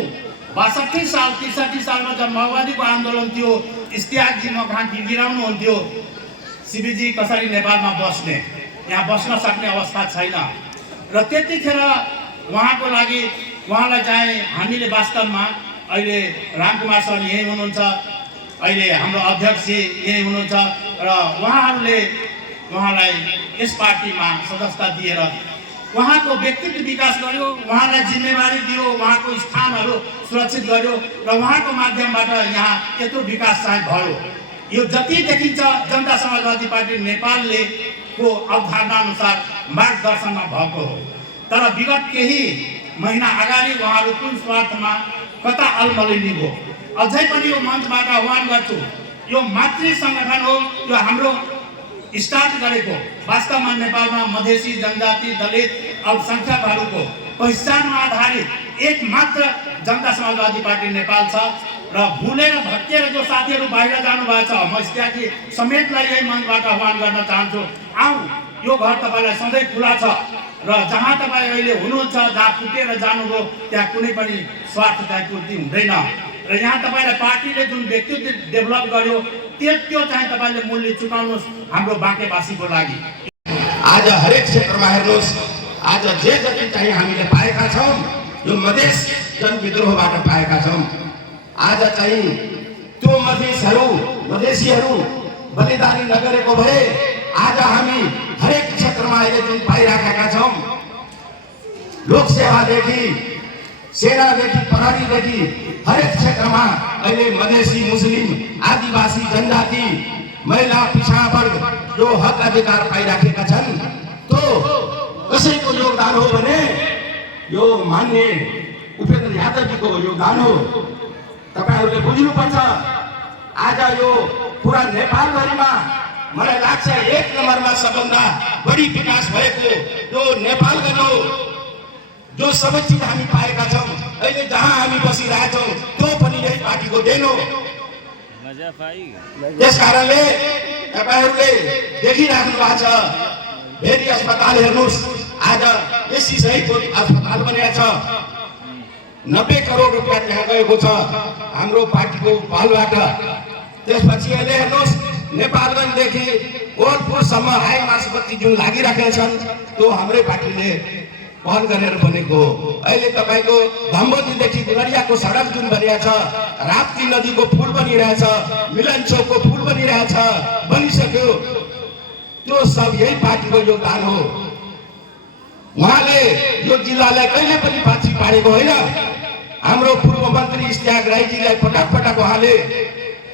62 साल 63 सालमा जब माओवादीको आन्दोलन थियो, इस्तियाकजी म कहाँ गिराउनुहुन्थ्यो, सिबीजी कसरी नेपालमा बस्ने, यहाँ बस्न सक्ने अवस्था छैन। र त्यतिखेर उहाँको लागि उहाँलाई चाहिँ हामीले वास्तवमा अहिले रामकुमार सर यही हुनुहुन्छ, अहिले हाम्रो अध्यक्ष यही हुनुहुन्छ र उहाँहरूले उहाँलाई यस पार्टीमा सदस्यता दिएर उहाँको व्यक्तित्व विकास गर्यो, उहाँलाई जिम्मेवारी दियो, उहाँको स्थानहरू सुरक्षित गर्यो र उहाँको माध्यमबाट यहाँ यत्रो विकास चाहिँ भयो। यो जति देखिन्छ जनता समाजवादी पार्टी नेपालले को अवधारणा अनुसार मार्गदर्शनमा भएको हो। तर विगत केही महिना अगाडि उहाँहरू कुन स्वार्थमा कता अलमलिनी हो। अझै पनि यो मञ्चबाट आह्वान गर्छु, यो मातृ सङ्गठन हो, यो हाम्रो स्टार्ट गरेको वास्तवमा नेपालमा मधेसी, जनजाति, दलित, अल्पसङ्ख्यकहरूको पहिचानमा आधारित एक मात्र जनता समाजवादी पार्टी नेपाल छ। र भुलेर भत्किएर जो साथीहरू बाहिर जानुभएको छ, म इस्तियाकी समेतलाई यही मञ्चबाट आह्वान गर्न चाहन्छु, आऊ, यो घर तपाईँलाई सधैँ खुला छ र जहाँ तपाईँ अहिले हुनुहुन्छ, जहाँ फुटेर जानुभयो त्यहाँ कुनै पनि स्वार्थ चाहिँ पूर्ति हुँदैन र यहाँ तपाईँलाई पार्टीले जुन व्यक्तित्व डेभलप गर्यो त्यो चाहिँ तपाईँले मूल्य चुकाउनुहोस् हाम्रो बाँकेवासीको लागि। आज हरेक क्षेत्रमा हेर्नुहोस्, आज जे जति चाहिँ हामीले पाएका छौँ यो मधेस जनविद्रोहबाट पाएका छौँ। आज चाहिँ त्यो मधेसीहरू बलिदानी नगरेको भए आज हामी हरेक क्षेत्रमा अहिले जुन पाइराखेका छौँ, लोकसेवादेखि, सेनादेखि, प्रहरीदेखि हरेक क्षेत्रमा अहिले मधेसी, मुस्लिम, आदिवासी, जनजाति, महिला, पिछडा वर्ग जो हक अधिकार पाइराखेका छन्, त्यो कसैको योगदान हो भने यो मान्य उपेन्द्र यादवजीको योगदान हो। तपाईहरुले बुझ्नुपर्छ। आज यो पुरा नेपालभरिमा मलाई लाग्छ 1 नम्बरमा सबभन्दा बढी विकास भएको जो नेपालको जो जो सबै चिज हामी पाएका छौँ अहिले जहाँ हामी बसिरहेछौँ त्यो पनि यही पार्टीको देन हो। त्यस कारणले तपाईहरुले देखिराख्नु भएको छ भेरी अस्पताल हेर्नुस् आज एसी सहितको अस्पताल बनेको छ 90 करोड रुपैयाँ त्यहाँ गएको छ हाम्रो पार्टीको पहलबाट। त्यसपछि अहिले हेर्नुस् नेपालगञ्जदेखि कोलपुरसम्म हाई मासुपत्ति जुन लागिराखेका छन् त्यो हाम्रै पार्टीले पहल गरेर बनेको हो। अहिले तपाईको धम्बोजीदेखि गुलरियाको सडक जुन बनिएको छ, राप्ती नदीको पुल बनिरहेछ, मिलन चौकको पुल बनिरहेछ, बनिसक्यो, त्यो सब यही पार्टीको योगदान हो। उहाँले यो जिल्लालाई कहिले पनि पछि पारेको होइन। हाम्रो पूर्व मन्त्री इस्तियाक राईजीलाई पटक पटक उहाँले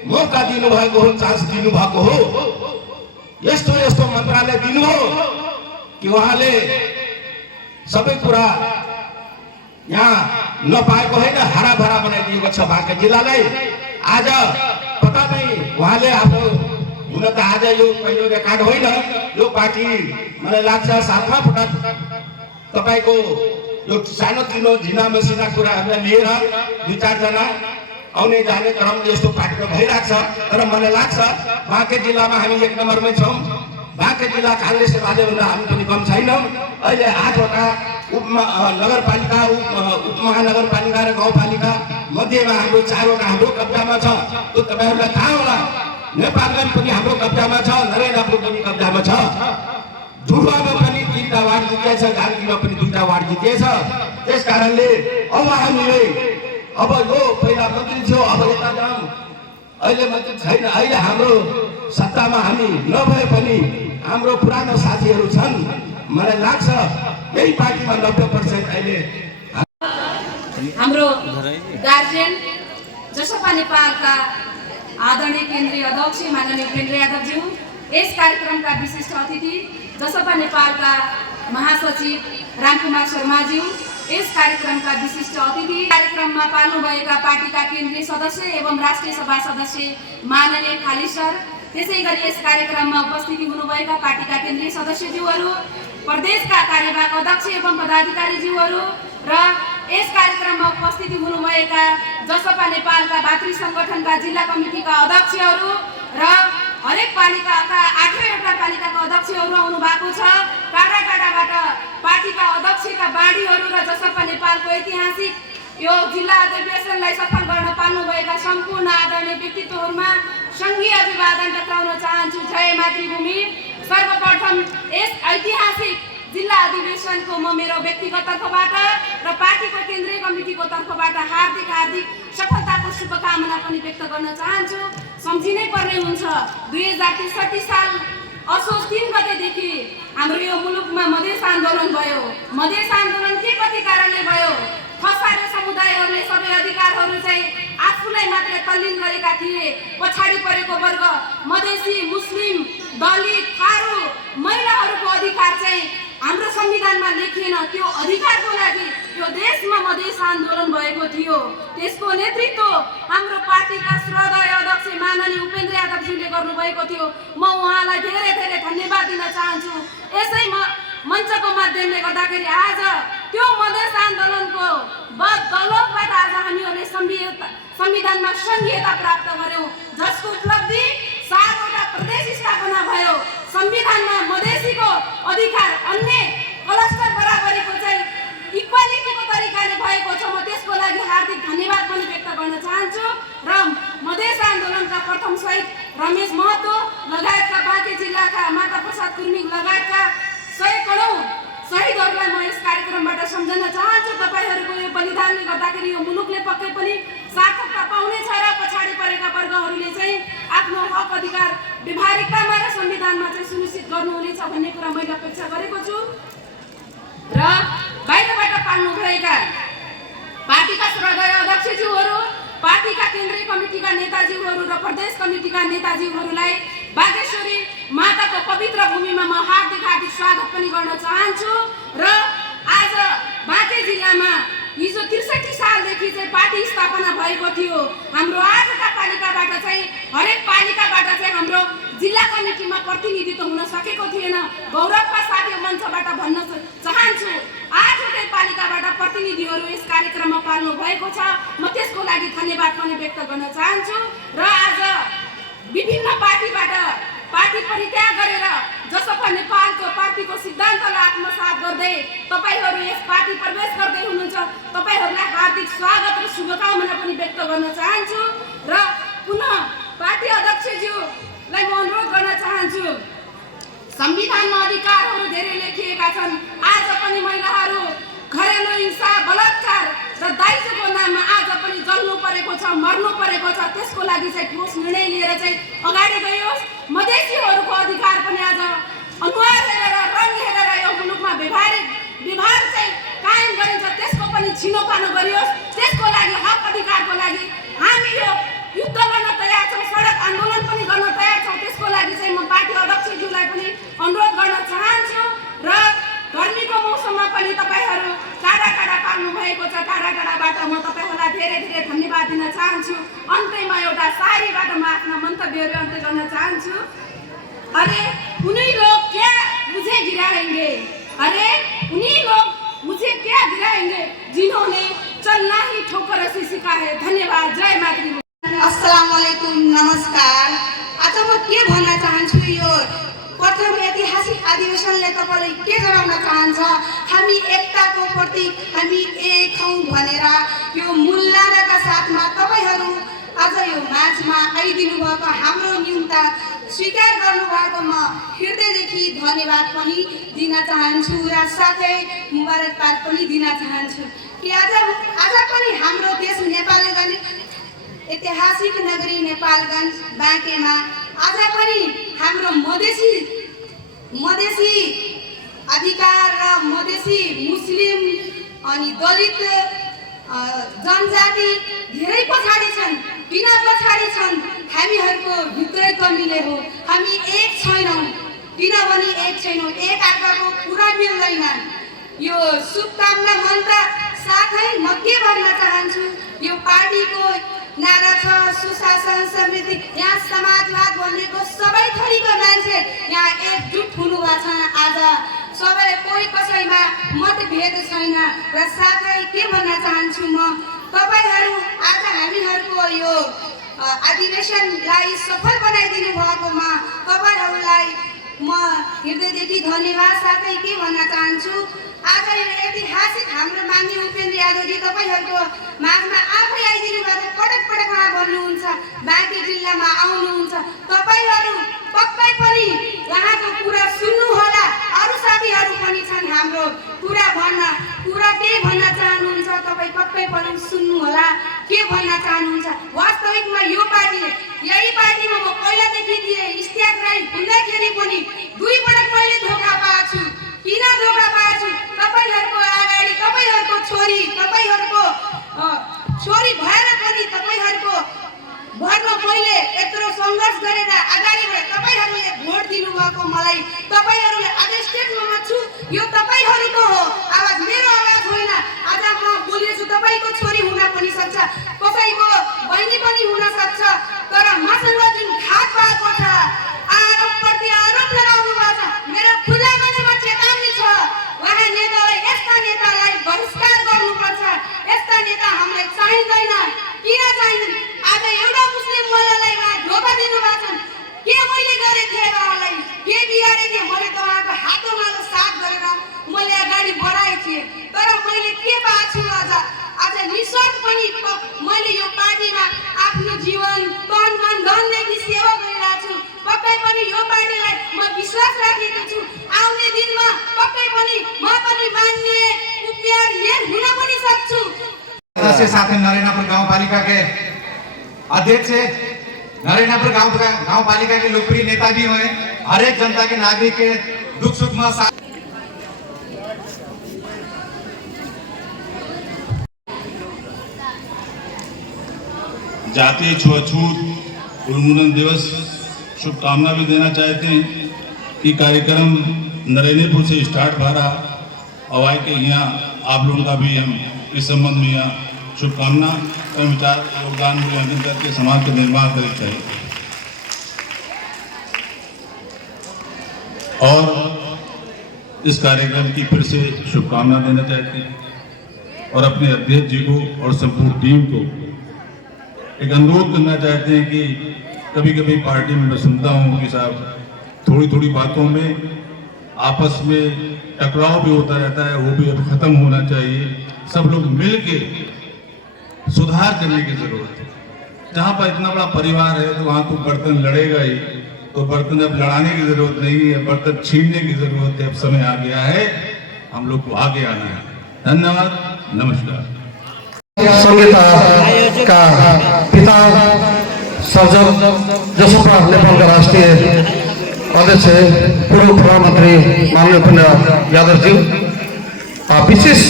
मौका दिनुभएको हो, चान्स दिनुभएको हो, यस्तो यस्तो मन्त्रालय दिनु हो कि उहाँले सबै कुरा यहाँ नपाएको होइन, हराभरा बनाइदिएको छ बाँके जिल्लालाई। आज पता नहीं उहाँले आफ्नो हुन त आज यो पहिलो रेकर्ड होइन, यो पार्टी मलाई लाग्छ 7वां पटक तपाईको यो सानोतिनो झिना मसिना कुराहरूलाई लिएर 2-4 जना आउने जाने क्रम यस्तो पार्टीमा भइरहेछ। तर मलाई लाग्छ बाँके जिल्लामा हामी 1 नम्बरमै छौँ। बाँके जिल्ला कांग्रेस एमालेभन्दा हामी पनि कम छैनौँ। अहिले 8वटा नगरपालिका, उपमहानगरपालिका र गाउँपालिका मध्येमा हाम्रो 4वटा हाम्रो कब्जामा छ। त्यो तपाईहरुलाई थाहा होला। नेपालगञ्ज पनि हाम्रो कब्जामा छ, नरेन्द्रपुर पनि कब्जामा छ, जुडुवामा पनि 3टा वार्ड जितेछ, जानकीमा पनि 2टा वार्ड जितेछ। त्यस कारणले अब हामीले अब यो पहिला मन्त्री थियो, अब यता जाउँ, अहिले मन्त्री छैन। अहिले हाम्रो सत्तामा हामी नभए पनि हाम्रो पुरानो साथीहरू छन्। मलाई लाग्छ यही पार्टीमा 90% अहिले हाम्रो गार्जियन जसपा नेपालका आदरणीय केन्द्रीय अध्यक्ष माननीय उपेन्द्र यादवज्यू, यस कार्यक्रमका विशिष्ट अतिथि जसपा नेपालका महासचिव रामकुमार शर्माज्यू, यस कार्यक्रमका विशिष्ट अतिथि, कार्यक्रममा पाल्नुभएका पार्टीका केन्द्रीय सदस्य एवं राष्ट्रिय सभा सदस्य माननीय खालिद सर, त्यसैगरी यस कार्यक्रममा उपस्थिति हुनुभएका पार्टीका केन्द्रीय सदस्यज्यूहरू, प्रदेशका कार्यवाहक अध्यक्ष एवं पदाधिकारीज्यूहरू र यस कार्यक्रममा उपस्थिति हुनुभएका जसपा नेपालका भातृ संगठनका जिल्ला कमिटीका अध्यक्षहरू र हरेक पालिकाका 8वटा पालिकाका अध्यक्षहरू आउनु भएको छ। टाढा टाढाबाट पार्टीका अध्यक्षका बाढीहरू र जसपा नेपालको ऐतिहासिक यो जिल्ला अधिवेशनलाई सफल गर्न पाल्नुभएका सम्पूर्ण आदरणीय व्यक्तित्वहरूमा संघीय अभिवादन टक्राउन चाहन्छु। जय मातृभूमि। सर्वप्रथम यस ऐतिहासिक जिल्ला अधिवेशनको म मेरो व्यक्तिगत तर्फबाट र पार्टीको केन्द्रीय कमिटीको तर्फबाट हार्दिक हार्दिक सफलताको शुभकामना पनि व्यक्त गर्न चाहन्छु। सम्झिनै पर्ने हुन्छ 2063 साल असोज 3 गतेदेखि हाम्रो यो मुलुकमा मधेस आन्दोलन भयो। मधेस आन्दोलन के कति कारणले भयो? खसारे समुदायहरूले सबै अधिकारहरू चाहिँ आफूलाई मात्र तल्लीन गरेका थिए। पछाडि परेको वर्ग मधेसी, मुस्लिम, दलित, थारू, महिलाहरूको अधिकार चाहिँ हाम्रो संविधानमा लेखिएन। त्यो अधिकारको लागि यो देशमा मधेस आन्दोलन भएको थियो। त्यसको नेतृत्व हाम्रो पार्टीका श्रद्धेय अध्यक्ष माननीय उपेन्द्र यादवजीले गर्नुभएको थियो। म उहाँलाई धेरै धेरै धन्यवाद दिन चाहन्छु। यसै मञ्चको माध्यमले गर्दाखेरि आज त्यो मधेस आन्दोलनको बदौलतबाट आज हामीहरूले संविधानमा संघीयता प्राप्त गर्यौं, जसको उपलब्धि 7वटा प्रदेश स्थापना भयो। संविधानमा मधेसीको अधिकार अन्य क्लस्टर बराबरीको चाहिँ इक्वालिटीको तरिकाले भएको छ। म त्यसको लागि हार्दिक धन्यवाद पनि व्यक्त गर्न चाहन्छु। र मधेस आन्दोलनका प्रथम शहीद रमेश महतो लगायतका बाँके जिल्लाका माता प्रसाद कुर्मिङ लगायतका 100 करोड शहीदहरूलाई म यस कार्यक्रमबाट सम्झन चाहन्छु। तपाईहरूको यो बलिदानले गर्दाखेरि यो मुलुकले पक्कै पनि सार्थकता पाउनेछ र पछाडि परेका वर्गहरूले चाहिँ आफ्नो हक अधिकार व्यवहारिकतामा र संविधानमा चाहिँ सुनिश्चित गर्नुहुनेछ भन्ने कुरा मैले अपेक्षा गरेको छु। र बाहिरबाट पाल्नुभएका पार्टीका श्रद्धेय अध्यक्षज्यूहरू, पार्टीका केन्द्रीय कमिटीका नेताज्यूहरू र प्रदेश कमिटीका नेताज्यूहरूलाई बागेश्वरी माताको पवित्र भूमिमा म हार्दिक हार्दिक स्वागत पनि गर्न चाहन्छु। र आज बाँके जिल्लामा हिजो 63 सालदेखि चाहिँ पार्टी स्थापना भएको थियो। हाम्रो 8वटा पालिकाबाट चाहिँ हरेक पालिकाबाट चाहिँ हाम्रो जिल्ला कमिटीमा प्रतिनिधित्व हुन सकेको थिएन। गौरवका साथ यो मञ्चबाट भन्न चाहन्छु 8वटै नगरपालिकाबाट प्रतिनिधिहरू यस कार्यक्रममा पाल्नु भएको छ। म त्यसको लागि धन्यवाद पनि व्यक्त गर्न चाहन्छु। र आज विभिन्न पार्टीबाट पार्टी परित्याग गरेर जसपा नेपालको पार्टीको सिद्धान्तलाई आत्मसात गर्दै तपाईहरू यस पार्टी प्रवेश गर्दै हुनुहुन्छ। तपाईहरूलाई हार्दिक स्वागत र शुभकामना पनि व्यक्त गर्न चाहन्छु। र पुनः पार्टी अध्यक्षज्यूलाई म अनुरोध गर्न चाहन्छु, संविधानमा अधिकारहरू धेरै लेखिएका छन्। आज पनि महिलाहरू घरेलु हिंसा, बलात्कार र दाइजोको नाममा आज पनि जल्नु परेको छ, मर्नु परेको छ। त्यसको लागि चाहिँ ठोस निर्णय लिएर चाहिँ अगाडि गइयोस्। मधेसीहरूको अधिकार पनि आज अनुहार हेरेर, रङ हेरेर यो मुलुकमा व्यवहार चाहिँ कायम गरिन्छ, त्यसको पनि छिनोपानो गरियोस्। त्यसको लागि हक अधिकारको लागि हामी यो युद्ध गर्न तयार छौँ, सडक आन्दोलन पनि गर्न तयार छौँ। त्यसको लागि चाहिँ म पार्टी अध्यक्षज्यूलाई पनि अनुरोध गर्न चाहन्छु। र गर्मीको मौसममा पनि तपाईहरू टाढा पाल्नु भएको छ। टाढाबाट म तपाईहरूलाई धेरै धन्यवाद दिन चाहन्छु। अन्त्यमा एउटा शायरीबाट म आफ्ना मन्तव्यहरू अन्त्य गर्न चाहन्छु। अरे उन्हीं लोग क्या मुझे गिराएंगे, अरे उन्हीं लोग मुझे क्या गिराएंगे जिन्होंने चलना ही ठोकर से सीखा है। धन्यवाद। जय मातृ। अस्सलाम वालेकुम, नमस्कार। आज म के भन्न चाहन्छु, यो प्रथम ऐतिहासिक अधिवेशनले तपाईँलाई के जनाउन चाहन्छ, हामी एकताको प्रतीक, हामी एक हौँ भनेर यो मूल नाराका साथमा तपाईँहरू आज यो माझमा आइदिनु भएको, हाम्रो न्यूनता स्वीकार गर्नुभएको म हृदयदेखि धन्यवाद पनि दिन चाहन्छु र साथै मुबारकबाद पनि दिन चाहन्छु कि आज पनि हाम्रो देश नेपालगञ्ज, ऐतिहासिक नगरी नेपालगञ्ज बाँकेमा आज पनि हाम्रो मधेसी अधिकार र मधेसी मुस्लिम अनि दलित जनजाति धेरै पछाडि छन्। किन पछाडि छन्? हामीहरूको भित्रै कमीले हो। हामी एक छैनौँ। किनभने एक छैनौँ, एक अर्काको कुरा मिल्दैन। यो शुभकामना मन्त्र साथै म के भन्न चाहन्छु, यो पार्टीको नारा छ सुशासन समृद्धि। यहाँ समाजवाद भनेको सबै थरीको मान्छे यहाँ एकजुट हुनुभएको छ। आज सबै कोही कसैमा मतभेद छैन। र साथै के भन्न चाहन्छु, म तपाईहरू आज हामीहरूको यो अधिवेशनलाई सफल बनाइदिनु भएकोमा तपाईहरूलाई म हृदयदेखि धन्यवाद। साथै के भन्न चाहन्छु, आज यो ऐतिहासिक हाम्रो माननीय उपेन्द्र यादवजी तपाईँहरूको माझमा आफै आइदिनु भएको, पटक उहाँ भन्नुहुन्छ बाँकी जिल्लामा आउनुहुन्छ। तपाईँहरू पक्कै पनि उहाँको कुरा सुन्नु होला। अरू साथीहरू पनि छन् हाम्रो कुरा के भन्न चाहनुहुन्छ, तपाईँ पक्कै पनि सुन्नु होला के भन्न चाहनुहुन्छ। वास्तविकमा यो पार्टीले, यही पार्टीमा म पहिलादेखि इस्तियाक राई हुँदाखेरि पनि 2 पटक मैले धोका पाएको छु। किन धोका पाएको छु? तपाईहरूको अगाडि तपाईहरूको छोरी भएर पनि तपाईँहरूको भरमा मैले यत्रो सङ्घर्ष गरेर अगाडि बढेँ। तपाईँहरूले भोट दिनुभएको मलाई, तपाईँहरूले आज स्टेजमा छु, यो तपाईँहरूको हो आवाज, मेरो आवाज होइन। आज म बोलिरहेछु, तपाईँको छोरी हुन पनि सक्छ, कसैको बहिनी पनि हुन सक्छ। तर मसँग जुन घात भएको छ, आरोपप्रति आरोप लगाउनु भएको छ, मेरो खुला मनमा चेतावनी छ। उहाँ नेतालाई, यस्ता नेतालाई बहिष्कार गर्नुपर्छ। यस्ता नेता हामीलाई चाहिँदैन। किन चाहिँदैन? आज एउटा मुस्लिम महिलालाई उहाँ धोका दिनुभएको छ। के मैले गरेको थिएँ उहाँलाई? के बिगारेको थिएँ? मैले त उहाँको हातमा साथ गरेर मैले अगाडि बढाएको थिएँ। तर मैले के पाएको छु? आज निस्वार्थ पनि मैले यो पार्टीमा आफ्नो जीवन तन मन धनदेखि सेवा गरिरहेको छु। पक्कै पनि यो पार्टीलाई म विश्वास राखेको छु। आउने दिनमा पक्कै पनि म पनि मान्य उम्मेदवार हुन पनि सक्छु। साथै नरेनापुर गाउँपालिका के अध्यक्ष, नरेनापुर गाउँपालिका के लोकप्रिय नेता भी हुए। हर एक जनता के नागरिक के दुख सुख में जातीय छुआछूत उन्मूलन दिवस शुभकामना भी देना चाहते हैं कि कार्यक्रम नरेंद्रपुर से स्टार्ट भा रहा और आए के यहाँ आप लोगों का भी हम इस संबंध में यहाँ शुभकामना और विचार योगदान मूल्यांकन करके समाज का निर्माण करना चाहिए। और इस कार्यक्रम की फिर से शुभकामना देना चाहते हैं। और अपने अध्यक्ष जी को और संपूर्ण टीम को एक अनुरोध करना चाहते हैं कि कभी कभी पार्टी में मैं सुनता हूँ कि साहब थोड़ी थोड़ी बातों में आपस में टकराव भी होता रहता है, वो भी अब खत्म होना चाहिए। सब लोग मिल के सुधार करने की जरूरत है। जहाँ पर इतना बड़ा परिवार है तो वहाँ तो बर्तन लड़ेगा ही, तो बर्तन अब लड़ाने की जरूरत नहीं है, बर्तन छीनने की जरूरत है। अब समय आ गया है, हम लोग को आगे आना है। धन्यवाद, नमस्कार। संहिता का पिता सर्जक जसपा नेपाल का राष्ट्रीय अध्यक्ष पूर्व प्रधानमंत्री माननीय उपेन्द्र यादव जी, विशेष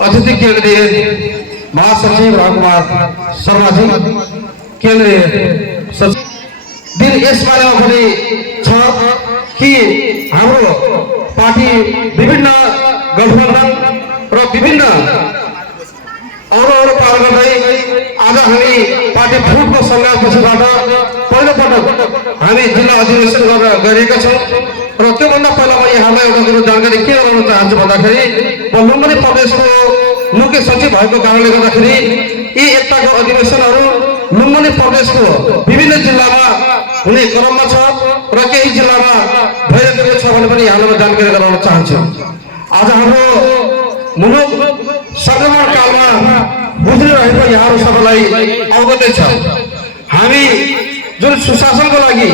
अतिथि केंद्रीय महासचिव रामकुमार शर्मा जी, केंद्रीय सचिव दिन इस बारे में कि हाम्रो पार्टी विभिन्न गठबन्धन र विभिन्न अरू पार गर्दै आज हामी पार्टी फुटको सङ्घर्षबाट पहिलोपटक हामी जिल्ला अधिवेशन गरेर गइरहेका छौँ। र त्योभन्दा पहिला म यहाँलाई एउटा कुरो जानकारी के गराउन चाहन्छु भन्दाखेरि लुम्बिनी प्रदेशको मुख्य सचिव भएको कारणले गर्दाखेरि यी एकताको अधिवेशनहरू लुम्बिनी प्रदेशको विभिन्न जिल्लामा हुने क्रममा छ र केही जिल्लामा भइरहेको छ भने पनि यहाँलाई जानकारी गराउन चाहन्छु। आज हाम्रो मुलुक संक्रमण कालमा गुज्रिरहेको यहाँहरू सबैलाई अवगतै छ। हामी जुन सुशासनको लागि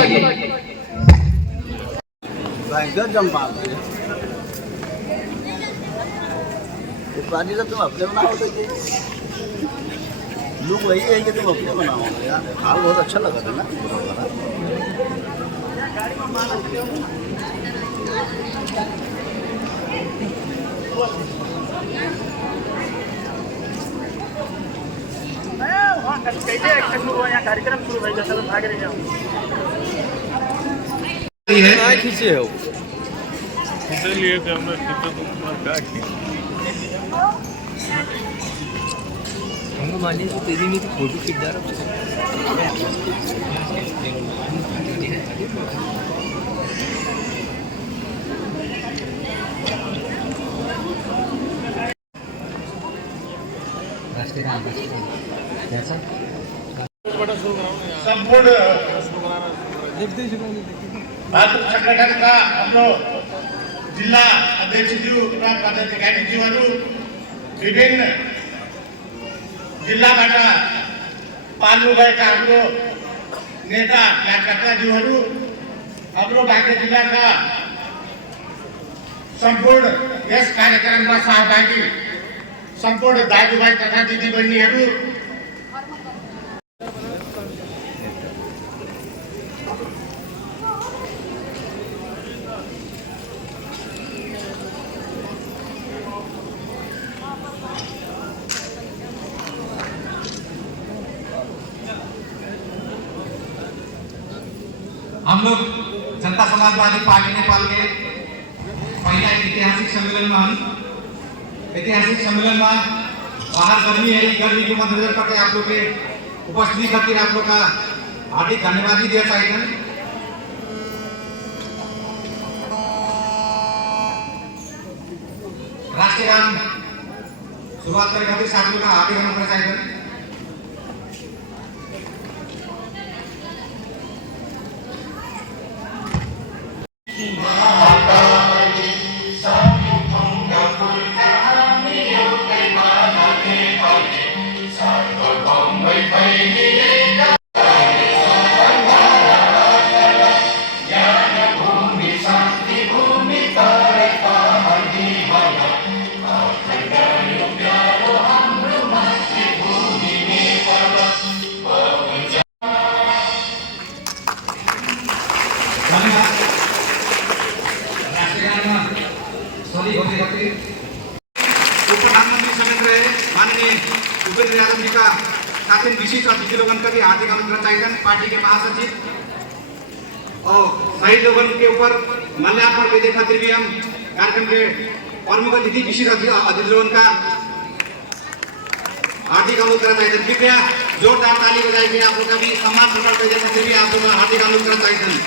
पार्टी तो तुम अपने बनाओ, लोग वही है कि तुम अपने बनाओ यार। हाल बहुत अच्छा लगा था ना। कार्यक्रम शुरू हो गया, सब भाग रहे हैं। खींचे हो लिए थे हमने हमको मानिए कि तेरी में फोटो खींच जा रहा संपूर्ण भाजपा संगठन का हाम्रो जिल्ला अध्यक्षज्यू र पदाधिकारीज्यूहरू, विभिन्न जिल्लाबाट पाल्नुभएका हाम्रो नेता कार्यकर्ताज्यूहरू, हाम्रो बाँके जिल्लाका सम्पूर्ण यस कार्यक्रममा सहभागी सम्पूर्ण दाजुभाइ तथा दिदीबहिनीहरू, हम लोग जनता समाजवादी पार्टी नेपाल के पहला ऐतिहासिक सम्मेलन में बाहर गर्मी है, गर्मी के मद्देनजर करके आप लोग के उपस्थिति खातिर आप लोग का हार्दिक धन्यवाद दिया चाहिए। राष्ट्रीय गान शुरुआत करने खातिर साथियों का हार्दिक अनुरोध चाहिए। प्रधानमंत्री समेत रहे माननीय उपेन्द्र यादव जी का साथ ही विशिष्ट अतिथि लोगों का भी हार्दिक अनुरोध चाहिए। पार्टी के महासचिव और शहीद लोगों के ऊपर माल्यार्पण करने खातिर भी हम कार्यक्रम के प्रमुख अतिथि विशिष्ट अतिथि लोगों का हार्दिक अनुरोध करना चाहिए। कृपया जोरदार ताली बजाएंगे आप लोग का भी सम्मान प्रकट करने खातिर भी आप लोग हार्दिक अनुरोध करना चाहिए।